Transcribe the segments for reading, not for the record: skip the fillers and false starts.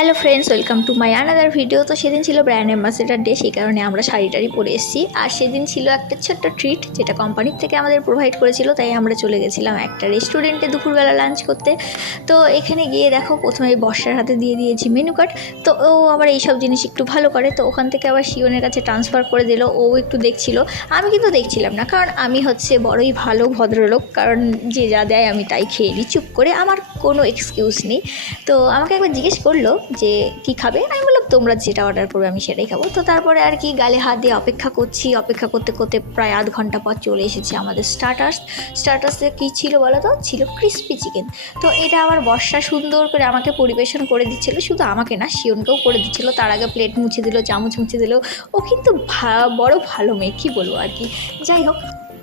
Hello friends, welcome to my another video. তো সেদিন ছিল ব্র্যান্ড অ্যাম্বাসেডার ডে, সেই কারণে আমরা শাড়ি পরে এসেছি। আর সেদিন ছিল একটা ছোট্ট ট্রিট যেটা কোম্পানির থেকে আমাদের প্রোভাইড করেছিল, তাই আমরা চলে গেছিলাম একটা রেস্টুরেন্টে দুপুরবেলা লাঞ্চ করতে। তো এখানে গিয়ে দেখো, প্রথমে বর্ষার হাতে দিয়ে দিয়েছি মেনু কার্ড। তো ও আবার এইসব জিনিস একটু ভালো করে, তো ওখান থেকে আবার শিওনের কাছে ট্রান্সফার করে দিল। ও একটু দেখছিল, আমি কিন্তু দেখছিলাম না, কারণ আমি হচ্ছে বড়ই ভালো ভদ্রলোক, কারণ যে যা দেয় আমি তাই খেয়ে নিই চুপ করে, আমার কোনো এক্সকিউজ নেই। তো আমাকে একবার জিজ্ঞেস করলো যে কী খাবে, আমি বললাম তোমরা যেটা অর্ডার করবে আমি সেটাই খাবো। তো তারপরে আর কি গালে হাত দিয়ে অপেক্ষা করছি, অপেক্ষা করতে করতে প্রায় আধ ঘন্টা পর চলে এসেছে আমাদের স্টার্টার্সে কী ছিল বলো তো? ছিল ক্রিস্পি চিকেন। তো এটা আবার বর্ষা সুন্দর করে আমাকে পরিবেশন করে দিচ্ছিলো, শুধু আমাকে না শিওনকেও করে দিচ্ছিলো। তার আগে প্লেট মুছে দিল, চামচ মুছে দিল। ও কিন্তু বড় ভালো মেয়ে, কী বলবো আর কি। যাই হোক,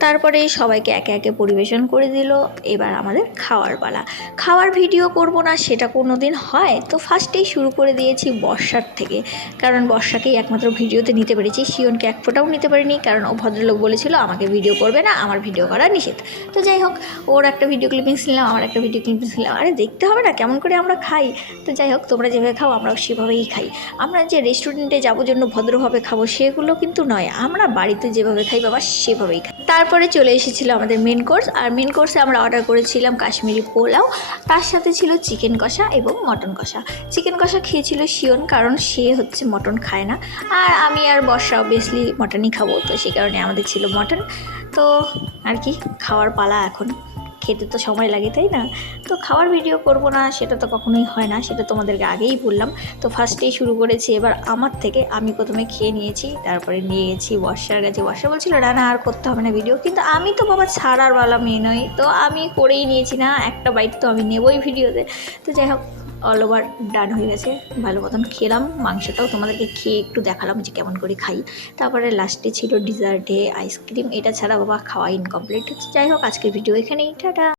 তারপরে সবাইকে একে একে পরিবেশন করে দিল। এবার আমাদের খাওয়ার পালা। খাওয়ার ভিডিও করব না সেটা কোনো দিন হয়? তো ফার্স্টেই শুরু করে দিয়েছি বর্ষার থেকে, কারণ বর্ষাকেই একমাত্র ভিডিওতে নিতে পেরেছি। শিওনকে এক ফোঁটাও নিতে পারিনি, কারণ ও ভদ্রলোক বলেছিল আমাকে ভিডিও করবে না, আমার ভিডিও করা নিষেধ। তো যাই হোক, ওর একটা ভিডিও ক্লিপিংস নিলাম, আমার একটা ভিডিও ক্লিপিংস নিলাম। আরে দেখতে হবে না কেমন করে আমরা খাই? তো যাই হোক, তোমরা যেভাবে খাও আমরাও সেভাবেই খাই। আমরা যে রেস্টুরেন্টে যাবো জন্য ভদ্রভাবে খাবো সেগুলো কিন্তু নয়, আমরা বাড়িতে যেভাবে খাই বাবা সেভাবেই খাই। তারপরে চলে এসেছিলো আমাদের মেন কোর্স। আর মেন কোর্সে আমরা অর্ডার করেছিলাম কাশ্মীরি পোলাও, তার সাথে ছিল চিকেন কষা এবং মটন কষা। চিকেন কষা খেয়েছিল শিওন, কারণ সে হচ্ছে মটন খায় না, আর আমি আর বর্ষা অবভিয়াসলি মটনই খাবো, তো সেই কারণে আমাদের ছিল মটন। তো আর কি, খাওয়ার পালা এখন। খেতে তো সময় লাগে, তাই না? তো খাওয়ার ভিডিও করব না সেটা তো কখনোই হয় না, সেটা তোমাদেরকে আগেই বললাম। তো ফার্স্টেই শুরু করেছি এবার আমার থেকে। আমি প্রথমে খেয়ে নিয়েছি, তারপরে নিয়ে গেছি বর্ষার কাছে। বর্ষা বলছিল না না আর করতে হবে না ভিডিও, কিন্তু আমি তো বাবা ছাড়ারওয়ালা মেয়ে নই, তো আমি করেই নিয়েছি, না একটা বাইট তো আমি নেবই ভিডিওতে। তো যাই হোক, অল ওভার ডান হয়ে গেছে, ভালো মতন খেলাম। মাংসটাও তোমাদেরকে খেয়ে একটু দেখালাম যে কেমন করে খাই। তারপরে লাস্টে ছিল ডিজার্টে আইসক্রিম, এটা ছাড়া বাবা খাওয়া ইনকমপ্লিট। যাই হোক, আজকের ভিডিও এখানেই, টাটা।